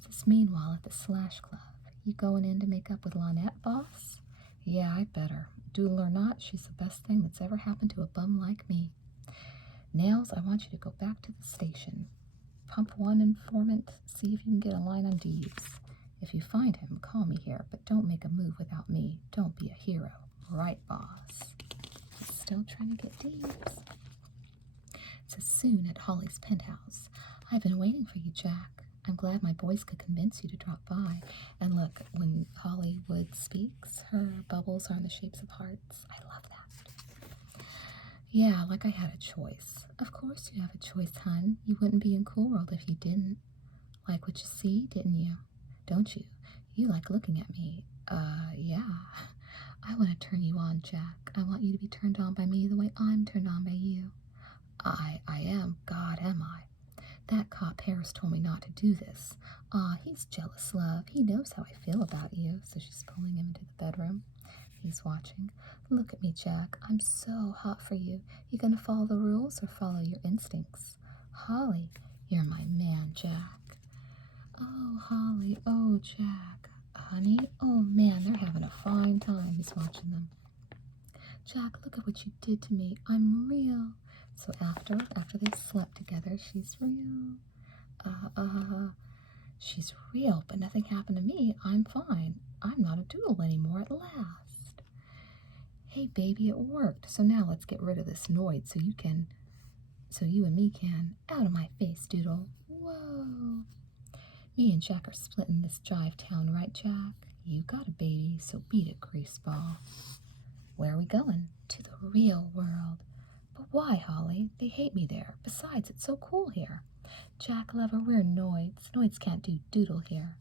This meanwhile at the Slash Club. You going in to make up with Lynette, boss? Yeah, I better. Doodle or not, she's the best thing that's ever happened to a bum like me. Nails, I want you to go back to the station. Pump one informant, see if you can get a line on Deebs. If you find him, call me here, but don't make a move without me. Don't be a hero. Right, boss? He's still trying to get Deebs. It says soon at Holly's penthouse. I've been waiting for you, Jack. I'm glad my boys could convince you to drop by. And look, when Hollywood speaks, her bubbles are in the shapes of hearts. I love that. Yeah, like I had a choice. Of course you have a choice, hun. You wouldn't be in Cool World if you didn't. Like what you see, didn't you? Don't you? You like looking at me. Yeah. I want to turn you on, Jack. I want you to be turned on by me the way I'm turned on by you. I am. God, am I. That cop Harris told me not to do this. He's jealous, love. He knows how I feel about you. So she's pulling him into the bedroom. He's watching. Look at me, Jack. I'm so hot for you. You gonna follow the rules or follow your instincts? Holly, you're my man, Jack. Oh, Holly. Oh, Jack. Honey? Oh, man, they're having a fine time. He's watching them. Jack, look at what you did to me. I'm real. So after they slept together, she's real. She's real, but nothing happened to me. I'm fine. I'm not a doodle anymore at last. Hey, baby, it worked. So now let's get rid of this Noid so you and me can. Out of my face, doodle. Whoa. Me and Jack are splitting this jive town, right, Jack? You got a baby, so beat it, greaseball. Where are we going? To the real world. But why, Holly? They hate me there. Besides, it's so cool here. Jack, lover, we're Noids. Noids can't do doodle here.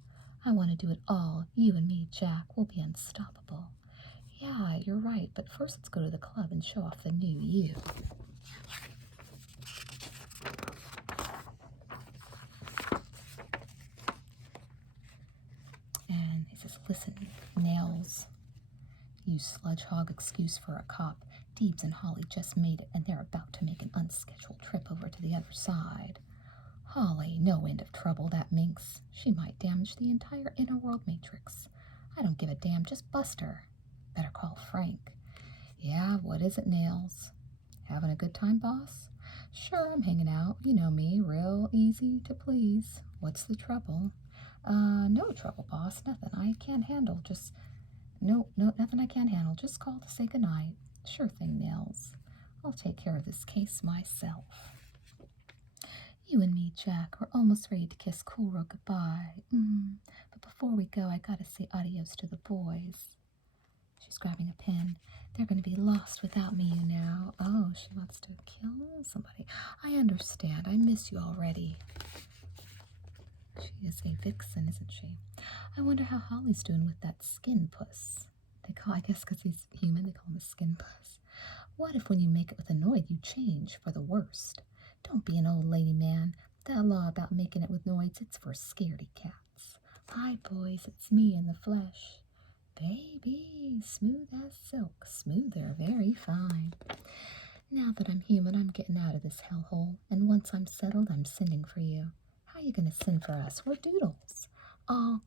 I want to do it all. You and me, Jack, we'll be unstoppable. Yeah, you're right, but first let's go to the club and show off the new you. And he says, listen, Nails, you sludge hog excuse for a cop. Deebs and Holly just made it, and they're about to make an unscheduled trip over to the other side. Holly, no end of trouble, that minx. She might damage the entire inner world matrix. I don't give a damn, just bust her. Better call Frank. Yeah, what is it, Nails? Having a good time, boss? Sure, I'm hanging out. You know me, real easy to please. What's the trouble? No trouble, boss. Nothing I can't handle. Just, no, nothing I can't handle. Just call to say goodnight. Sure thing, Nails. I'll take care of this case myself. You and me, Jack, we're almost ready to kiss Cool World goodbye. But before we go, I gotta say adios to the boys. She's grabbing a pen. They're going to be lost without me, you know. Oh, she wants to kill somebody. I understand. I miss you already. She is a vixen, isn't she? I wonder how Holly's doing with that skin puss. I guess because he's human, they call him a skin puss. What if when you make it with a Noid, you change for the worst? Don't be an old lady, man. That law about making it with Noids, it's for scaredy cats. Hi, boys, it's me in the flesh. Baby, smooth as silk, smoother, very fine. Now that I'm human, I'm getting out of this hellhole, and once I'm settled, I'm sending for you. How are you going to send for us? We're doodles. I'll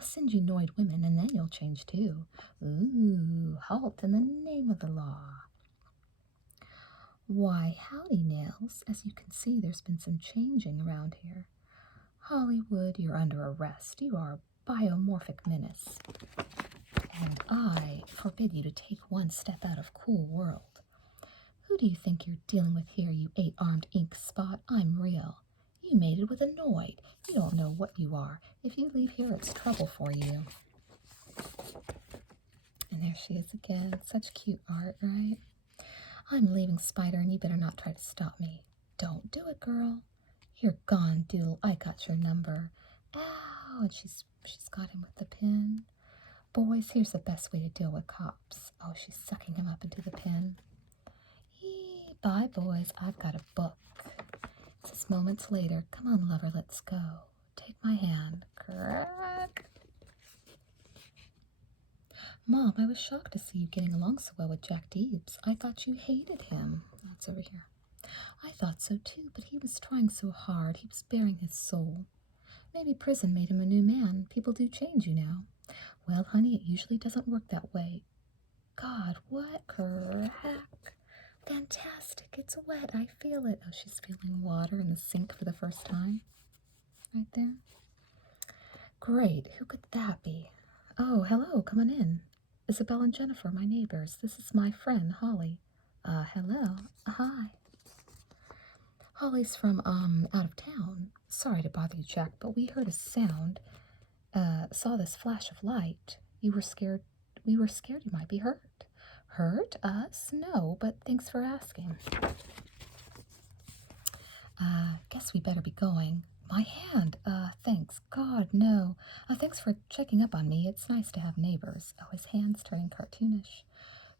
send you Noid women, and then you'll change too. Ooh, halt in the name of the law. Why, howdy, Nails. As you can see, there's been some changing around here. Hollywood, you're under arrest. You are a biomorphic menace. And I forbid you to take one step out of Cool World. Who do you think you're dealing with here, you 8-armed ink spot? I'm real. You You mated with a Noid. You don't know what you are. If you leave here, it's trouble for you. And there she is again. Such cute art, right? I'm leaving, Spider, and you better not try to stop me. Don't do it, girl. You're gone, Doodle. I got your number. Ow! And she's got him with the pin. Boys, here's the best way to deal with cops. Oh, she's sucking him up into the pin. Eee, bye, boys. I've got a book. It's just moments later. Come on, lover, let's go. Take my hand. Crack. Mom, I was shocked to see you getting along so well with Jack Deebs. I thought you hated him. That's over here. I thought so too, but he was trying so hard. He was bearing his soul. Maybe prison made him a new man. People do change, you know. Well, honey, it usually doesn't work that way. God, what crack. Fantastic. It's wet. I feel it. Oh, she's feeling water in the sink for the first time. Right there. Great. Who could that be? Oh, hello. Come on in. Isabel and Jennifer, my neighbors. This is my friend, Holly. Hello. Hi. Holly's from, out of town. Sorry to bother you, Jack, but we heard a sound, saw this flash of light. We were scared you might be hurt. Hurt? Us? No, but thanks for asking. Guess we better be going. My hand. Thanks. God, no. Thanks for checking up on me. It's nice to have neighbors. Oh, his hand's turning cartoonish.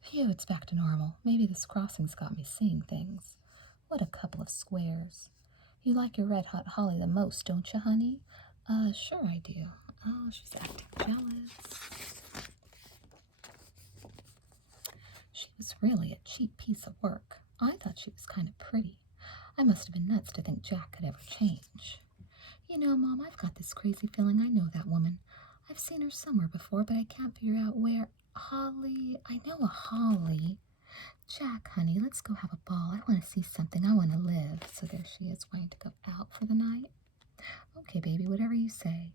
Phew, it's back to normal. Maybe this crossing's got me seeing things. What a couple of squares. You like your red hot Holly the most, don't you, honey? Sure I do. Oh, she's acting jealous. She was really a cheap piece of work. I thought she was kind of pretty. I must have been nuts to think Jack could ever change. You know, Mom, I've got this crazy feeling I know that woman. I've seen her somewhere before, but I can't figure out where. Holly, I know a Holly. Jack, honey, let's go have a ball. I want to see something. I want to live. So there she is, wanting to go out for the night. Okay, baby, whatever you say.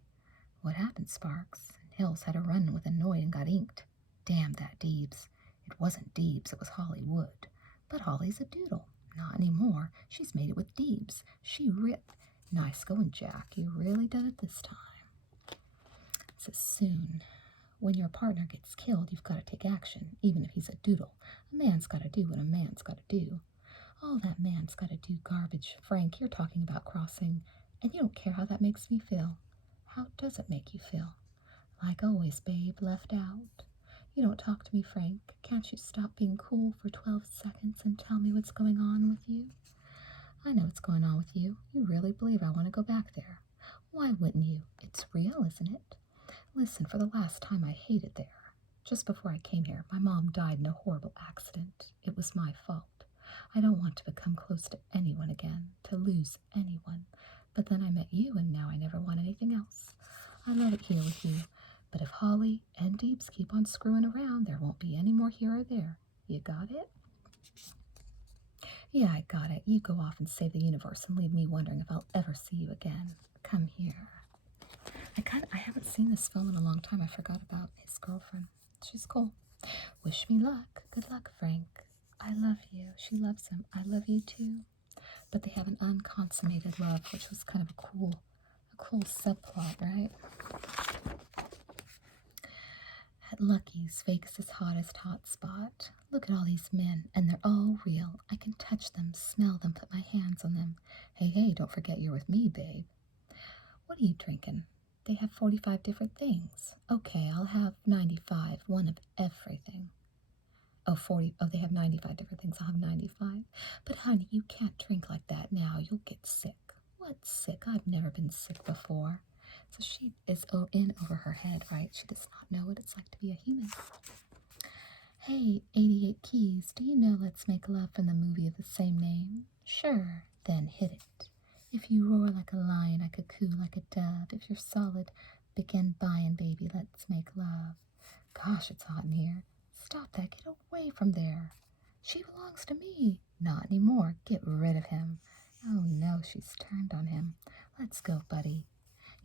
What happened, Sparks? Hills had a run with a Noid and got inked. Damn that Deebs. It wasn't Deebs, it was Holly Wood. But Holly's a doodle. Not anymore. She's made it with Deebs. She ripped. Nice going, Jack. You really done it this time. So soon. When your partner gets killed, you've got to take action, even if he's a doodle. A man's got to do what a man's got to do. All that man's got to do garbage. Frank, you're talking about crossing, and you don't care how that makes me feel. How does it make you feel? Like always, babe, left out. You don't talk to me, Frank. Can't you stop being cool for 12 seconds and tell me what's going on with you? I know what's going on with you. You really believe I want to go back there. Why wouldn't you? It's real, isn't it? Listen, for the last time, I hate it there. Just before I came here, my mom died in a horrible accident. It was my fault. I don't want to become close to anyone again, to lose anyone. But then I met you, and now I never want anything else. I love it here with you. But if Holly and Deebs keep on screwing around, there won't be any more here or there. You got it? Yeah, I got it. You go off and save the universe and leave me wondering if I'll ever see you again. Come here. I haven't seen this film in a long time. I forgot about his girlfriend. She's cool. Wish me luck. Good luck, Frank. I love you. She loves him. I love you too. But they have an unconsummated love, which was kind of a cool subplot, right? At Lucky's, Vegas' hottest hotspot. Look at all these men, and they're all real. I can touch them, smell them, put my hands on them. Hey, don't forget you're with me, babe. What are you drinking? They have 45 different things. Okay, I'll have 95, one of everything. Oh, 40. Oh, they have 95 different things. I'll have 95. But honey, you can't drink like that now. You'll get sick. What's sick? I've never been sick before. So she is in over her head, right? She does not know what it's like to be a human. Hey, 88 Keys, do you know Let's Make Love from the movie of the same name? Sure, then hit it. If you roar like a lion, I could coo like a dove. If you're solid, begin buying, baby, let's make love. Gosh, it's hot in here. Stop that, get away from there. She belongs to me. Not anymore, get rid of him. Oh no, she's turned on him. Let's go, buddy.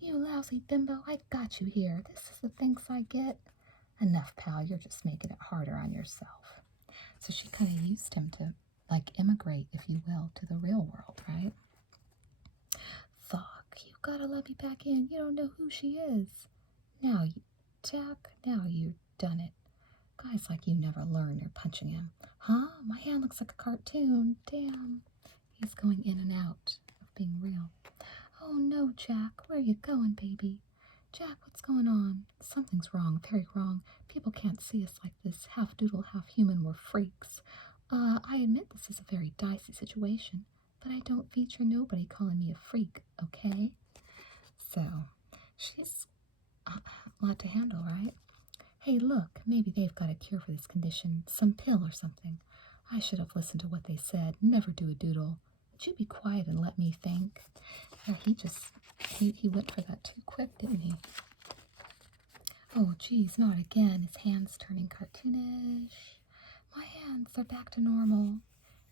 You lousy bimbo, I got you here. This is the thanks I get. Enough, pal, you're just making it harder on yourself. So she kind of used him to, like, immigrate, if you will, to the real world, right? gotta let me back in. You don't know who she is. Now, Jack, now you've done it. Guys like you never learn. You're punching him. Huh? My hand looks like a cartoon. Damn. He's going in and out of being real. Oh no, Jack. Where are you going, baby? Jack, what's going on? Something's wrong. Very wrong. People can't see us like this. Half doodle, half human. We're freaks. I admit this is a very dicey situation, but I don't feature nobody calling me a freak, okay? So, she's a lot to handle, right? Hey, look, maybe they've got a cure for this condition, some pill or something. I should have listened to what they said. Never do a doodle. Would you be quiet and let me think? Yeah, he went for that too quick, didn't he? Oh, geez, not again. His hands turning cartoonish. My hands, they're back to normal.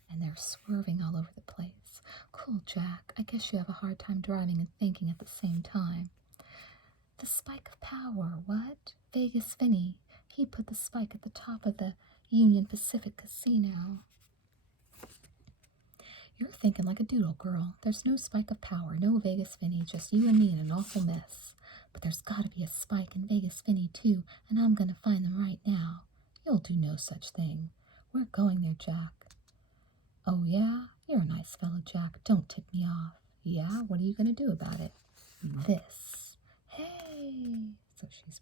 And they're swerving all over the place. Cool, Jack. I guess you have a hard time driving and thinking at the same time. The spike of power, what? Vegas Vinny. He put the spike at the top of the Union Pacific Casino. You're thinking like a doodle, girl. There's no spike of power, no Vegas Vinny, just you and me in an awful mess. But there's gotta be a spike in Vegas Vinny, too, and I'm gonna find them right now. You'll do no such thing. We're going there, Jack. Oh, yeah? You're a nice fellow, Jack. Don't tip me off. Yeah? What are you gonna do about it? This. Hey! So she's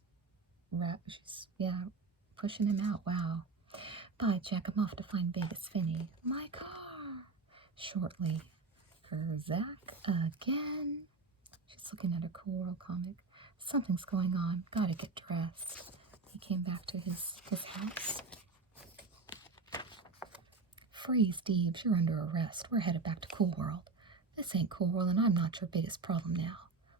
pushing him out. Wow. Bye, Jack. I'm off to find Vegas Vinny. My car. Shortly. For Zach again. She's looking at her Cool World comic. Something's going on. Gotta get dressed. He came back to his house. Freeze, Deebs. You're under arrest. We're headed back to Cool World. This ain't Cool World, and I'm not your biggest problem now.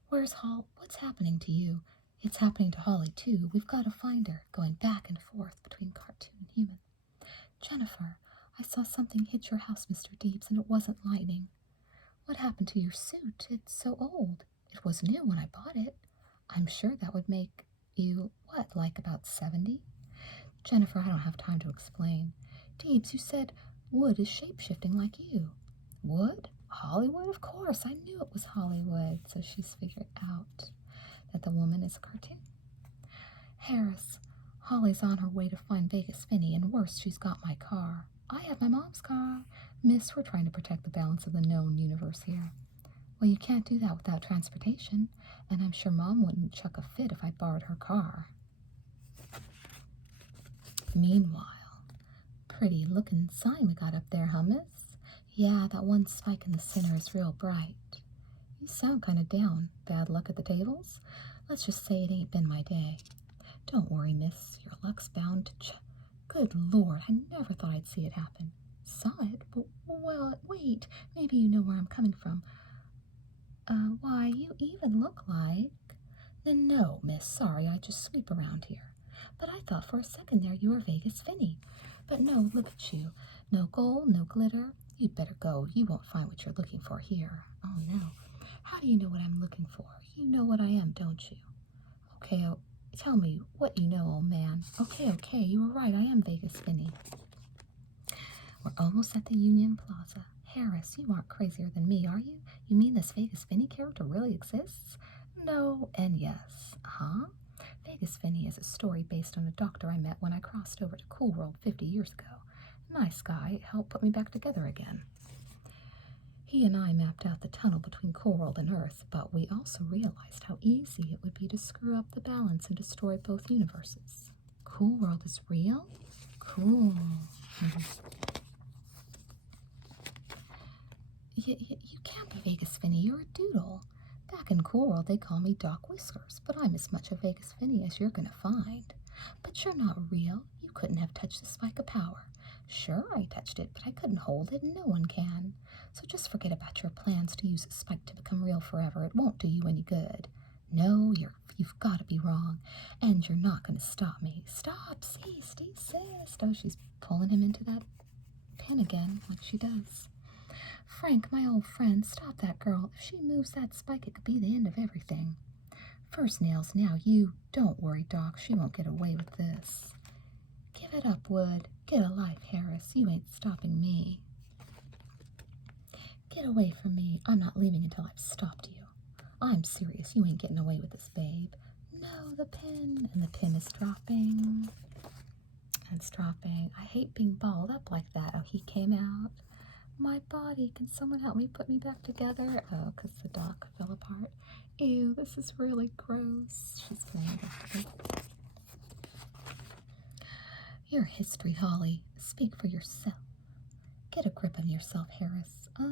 Where's Hall? What's happening to you? It's happening to Holly, too. We've got to find her, going back and forth between cartoon and human. Jennifer, I saw something hit your house, Mr. Deebs, and it wasn't lightning. What happened to your suit? It's so old. It was new when I bought it. I'm sure that would make you, what, like about 70? Jennifer, I don't have time to explain. Deebs, you said wood is shape-shifting like you. Wood? Hollywood? Of course, I knew it was Hollywood. So she's figured out that the woman is a cartoon. Harris, Holly's on her way to find Vegas Vinny, and worse, she's got my car. I have my mom's car. Miss, we're trying to protect the balance of the known universe here. Well, you can't do that without transportation, and I'm sure Mom wouldn't chuck a fit if I borrowed her car. Meanwhile, pretty looking sign we got up there, huh, Miss? Yeah, that one spike in the center is real bright. You sound kind of down. Bad luck at the tables? Let's just say it ain't been my day. Don't worry, miss. Your luck's bound to Good Lord, I never thought I'd see it happen. Saw it? But, well, wait. Maybe you know where I'm coming from. Why, you even look like... Then no, miss. Sorry, I just sweep around here. But I thought for a second there you were Vegas Vinny. But no, look at you. No gold, no glitter. You'd better go. You won't find what you're looking for here. Oh, no. How do you know what I'm looking for? You know what I am, don't you? Okay, tell me what you know, old man. Okay, you were right. I am Vegas Vinny. We're almost at the Union Plaza. Harris, you aren't crazier than me, are you? You mean this Vegas Vinny character really exists? No and yes. Huh? Vegas Vinny is a story based on a doctor I met when I crossed over to Cool World 50 years ago. Nice guy, helped put me back together again. He and I mapped out the tunnel between Cool World and Earth, but we also realized how easy it would be to screw up the balance and destroy both universes. Cool World is real? Cool. You can't be Vegas Vinny, you're a doodle. Back in Cool World, they call me Doc Whiskers, but I'm as much a Vegas Vinny as you're gonna find. But you're not real. You couldn't have touched the spike of power. Sure, I touched it, but I couldn't hold it, and no one can. So just forget about your plans to use a spike to become real forever. It won't do you any good. No, you've got to be wrong, and you're not going to stop me. Stop, cease, desist. Oh, she's pulling him into that pin again, like she does. Frank, my old friend, stop that girl. If she moves that spike, it could be the end of everything. First nails now, you. Don't worry, Doc. She won't get away with this. Give it up, Wood. Get a life, Harris. You ain't stopping me. Get away from me. I'm not leaving until I've stopped you. I'm serious. You ain't getting away with this, babe. No, the pin. And the pin is dropping. And it's dropping. I hate being balled up like that. Oh, he came out. My body. Can someone help me put me back together? Oh, because the dock fell apart. Ew, this is really gross. She's going back together. Your history, Holly. Speak for yourself. Get a grip on yourself, Harris. Oh,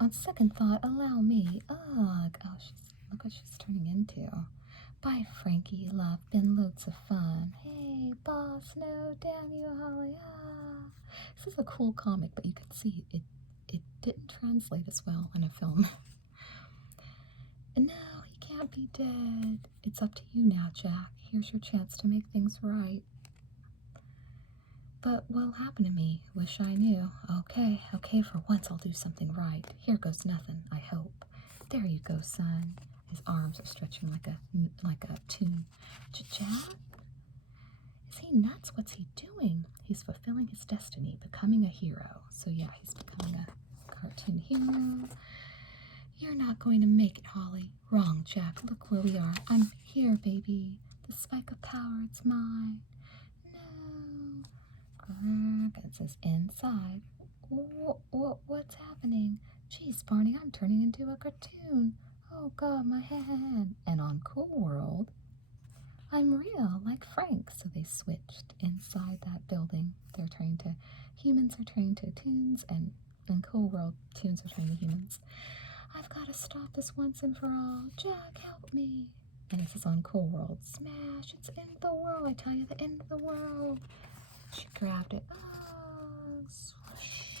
on second thought, allow me. Ugh. Oh, look what she's turning into. Bye, Frankie, love. Been loads of fun. Hey, boss, no, damn you, Holly. Ah. This is a cool comic, but you can see it didn't translate as well in a film. No, he can't be dead. It's up to you now, Jack. Here's your chance to make things right. But what'll happen to me? Wish I knew. Okay, for once I'll do something right. Here goes nothing, I hope. There you go, son. His arms are stretching like a tune. Jack? Is he nuts? What's he doing? He's fulfilling his destiny, becoming a hero. So yeah, he's becoming a cartoon hero. You're not going to make it, Holly. Wrong, Jack. Look where we are. I'm here, baby. The spike of power, it's mine. No. It says inside. What's happening? Geez, Barney, I'm turning into a cartoon. Oh, God, my head. And on Cool World, I'm real, like Frank. So they switched inside that building. Humans are turning to toons, and in Cool World, toons are turning to humans. I've got to stop this once and for all. Jack, help me. And this is on Cool World. Smash, it's the end of the world. I tell you, the end of the world. She grabbed it. Oh, swoosh.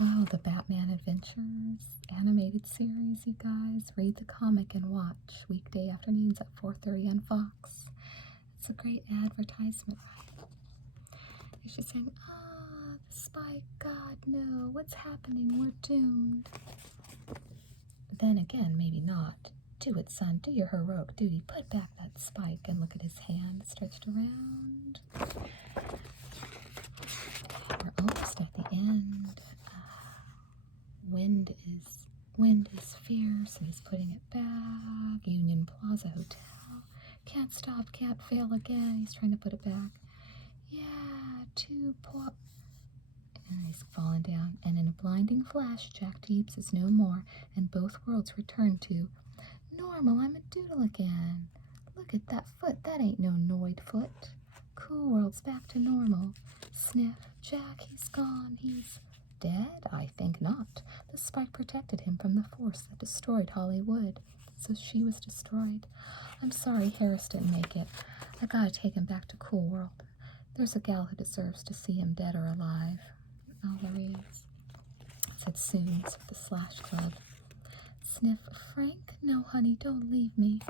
Oh, the Batman Adventures animated series, you guys. Read the comic and watch weekday afternoons at 4:30 on Fox. It's a great advertisement, right? And she's saying, the spike, God, no. What's happening? We're doomed. Then again, maybe not. Do it, son. Do your heroic duty. Put back that spike and look at his hand stretched around. We're almost at the end. Wind is fierce, and he's putting it back. Union Plaza Hotel. Can't stop, can't fail again. He's trying to put it back. Yeah, and he's fallen down. And in a blinding flash, Jack Deeps is no more, and both worlds return to normal. I'm a doodle again. Look at that foot. That ain't no Noid foot. Cool World's back to normal. Sniff. Jack, he's gone. He's dead? I think not. The spike protected him from the force that destroyed Hollywood. So she was destroyed. I'm sorry Harris didn't make it. I gotta take him back to Cool World. There's a gal who deserves to see him dead or alive. Oh, there he is. It said Soons at the Slash Club. Sniff. Frank? No, honey, don't leave me.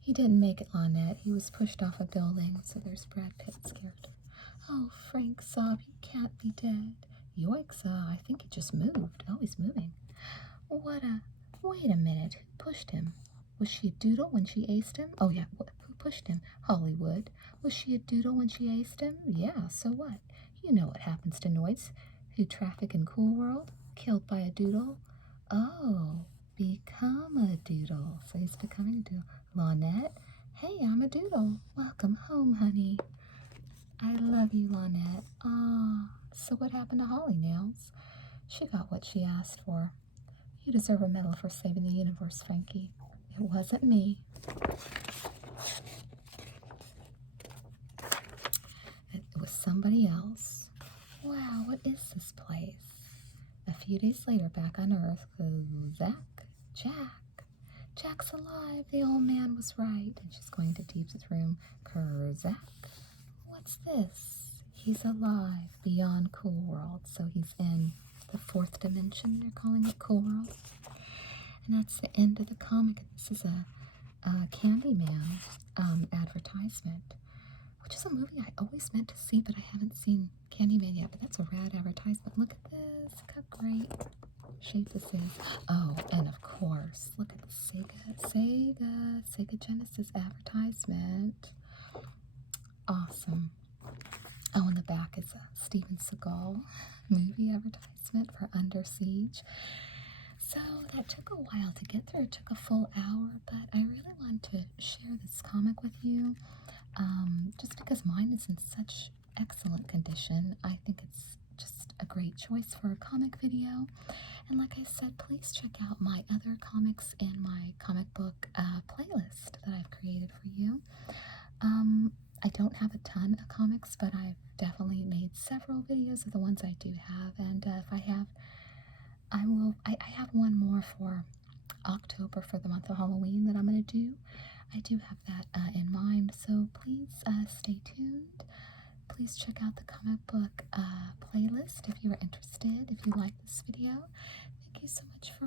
He didn't make it, Lynette. He was pushed off a building. So there's Brad Pitt's character. Oh, Frank, sob, he can't be dead. Yoicks, I think it just moved. Oh, he's moving. Wait a minute. Who pushed him? Was she a doodle when she aced him? Oh, yeah, who pushed him? Hollywood. Was she a doodle when she aced him? Yeah, so what? You know what happens to Noids who traffic in Cool World? Killed by a doodle? Oh, become a doodle. So he's becoming a doodle. Lynette? Hey, I'm a doodle. Welcome home, honey. I love you, Lynette. So what happened to Holly Nails? She got what she asked for. You deserve a medal for saving the universe, Frankie. It wasn't me. It was somebody else. Wow, what is this place? A few days later, back on Earth, Jack's alive. The old man was right. And she's going to Deeps' room. Kurzak. What's this? He's alive beyond Cool World. So he's in the fourth dimension. They're calling it Cool World. And that's the end of the comic. This is a Candyman advertisement, which is a movie I always meant to see, but I haven't seen Candyman yet. But that's a rad advertisement. Look at this. Look how great shape this is. Oh, and of course, look at the Sega Genesis advertisement. Awesome. Oh, in the back is a Steven Seagal movie advertisement for Under Siege. So that took a while to get through. It took a full hour, but I really wanted to share this comic with you, just because mine is in such excellent condition. I think it's just a great choice for a comic video. And like I said, please check out my other comics in my comic book playlist that I've created for you. I don't have a ton of comics, but I've definitely made several videos of the ones I do have, and if I have, I will. I have one more for October for the month of Halloween that I'm going to do. I do have that in mind, so please stay tuned. Please check out the comic book playlist if you are interested, if you like this video. Thank you so much for